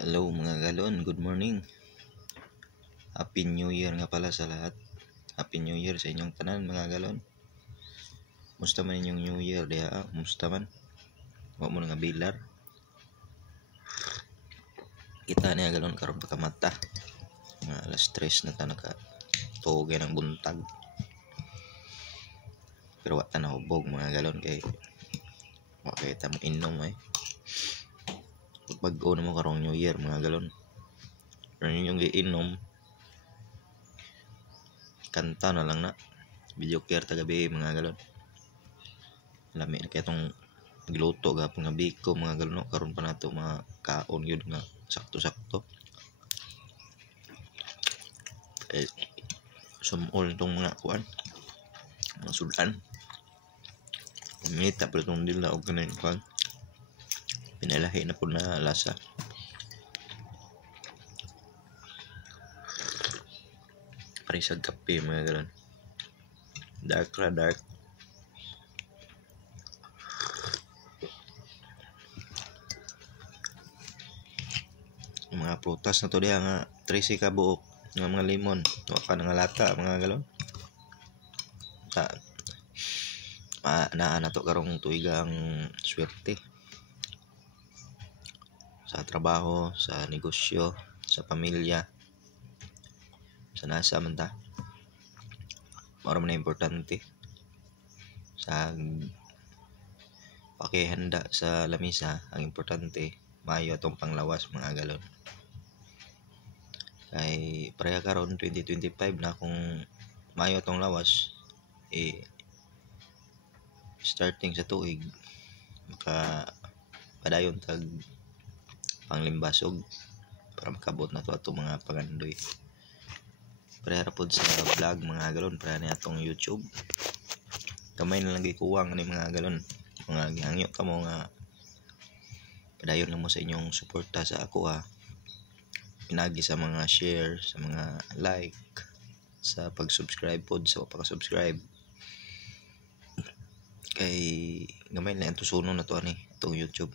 Hello mga galon, good morning. Happy New Year nga pala sa lahat. Happy New Year sa inyong tanan mga galon. Musta man inyong New Year diha? Musta man? Wa mo nga bilar. Kita niya galon karon pagkamata. Mga alas 3 na ta naka tuoge ng buntag. Pero wa ta nahubog mga galon kay wa kay ta mo inom Bag-o na mo karong New Year mga galon. Pero yung giinom kanta na lang na video care tagabi mga galon. Lami na kaya itong giluto gapon nga biko mga galon no? Karon pa nato mga kaon yun nga sakto-sakto. Sumol itong mga kuan mga sudan. Minita pa itong dila o kanin kuan. Pinalahi na po na lasa. Parisag kape mga galon. Dark. Mga prutas na to diha nga 13 ka buok nga mga limon. Wa pa nga lata mga galon. Na to karong tuigang swerte. Sa trabaho, sa negosyo, sa pamilya, sa nasa man ta. Mao man importante sa pakihanda sa lamisa. Ang importante maayo atong panglawas mga galon. Kay pareha karon 2025 na kung maayo atong lawas starting sa tuig maka padayon tag panglimbasog para makabot na to atong mga pagandoy. Pareha pod sa vlog mga galon, pareha ni atong YouTube. Kamay na lang gikuwang ani mga galon. Mga gihangyo kamo nga padayon lang mo sa inyong suporta sa ako pinagi sa mga share, sa mga like, sa pag-subscribe pod sa pagka-subscribe. Kay gamay na ito suno na to ani itong YouTube.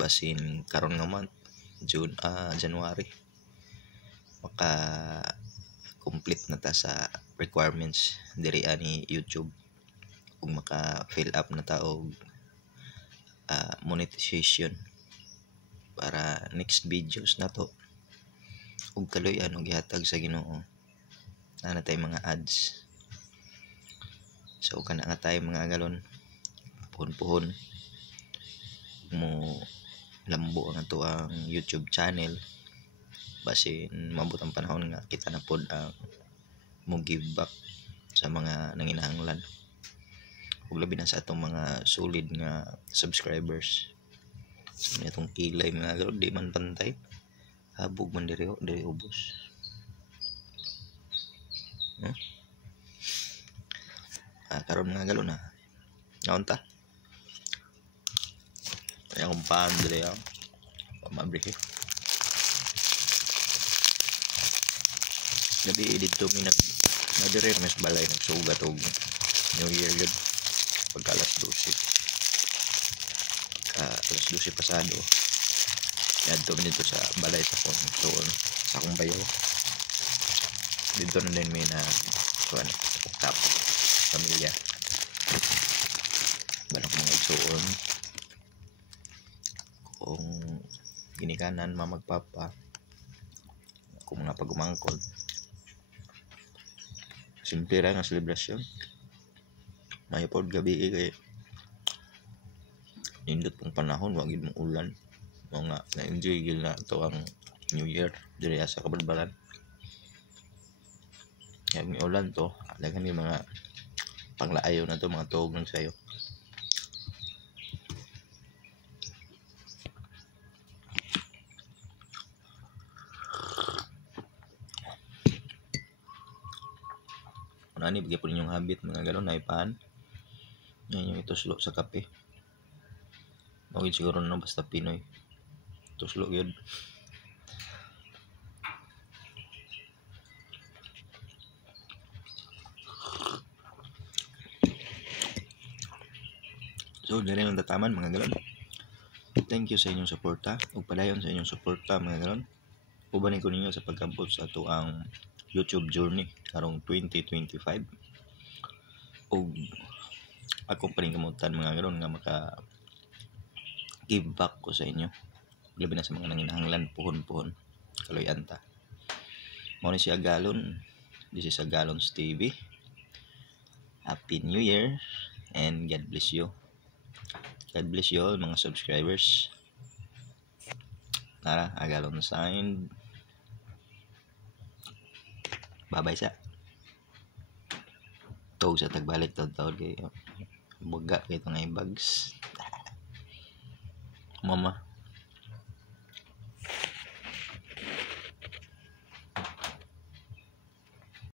Basin karon nga month January maka complete na ta sa requirements diri ani YouTube kung maka fill up na ta og monetization para next videos na to ug kaloy-an og gihatag sa Ginoo na tay mga ads. So kana nga tay mga galon puhon mo lambo ang ato ang YouTube channel basin mabot ang panahon nga kita na pod ang mo give back sa mga nanginahanglan ug labi na sa atong mga solid nga subscribers. So itong kilay mga galon di man pantay habog man diri ubos. Karon mga galon naon ta yang pandre mabrihe gabi dito mi nagdire mes balay nagsugat og New Year gud pagka alas 12 pasado yadto mi dito sa balay sa tuon sa akong bayaw dito na din mi na kuan tap pamilya balak mga igsuon kung ginikanan mamagpapa kung mga pagumangkod simple ra nga selebrasyon mayo pod gabi kay nindot pong panahon wa gid mo ulan mga na-enjoy gid na to ang New Year diri sa Kabalbalan. Yang ulan to daghan ni mga panglaayo na to mga tuog ng sayo. Ani bigay po ninyong habit mga galon na ipan yan yung ituslo sa kape mawid siguro na basta Pinoy tuslo yun. So diri ang tataman mga galon thank you sa inyong suporta ug padayon sa inyong suporta mga karon. Ubanin ko ninyo sa pag-abot sa ato ang YouTube journey karong 2025 ug ako pa rin kamutan mga karon nga maka give back ko sa inyo, labi na sa mga nanginahanglan puhon-puhon kaloy-an ta. Mao ni si Agalon, this is Agalon's TV. Happy New Year and God bless you. God bless you all mga subscribers. Tara, Agalon sign. Bye-bye sa. Tawag sa tagbalik taon kayo. Buga kayo itong ibags. Mama.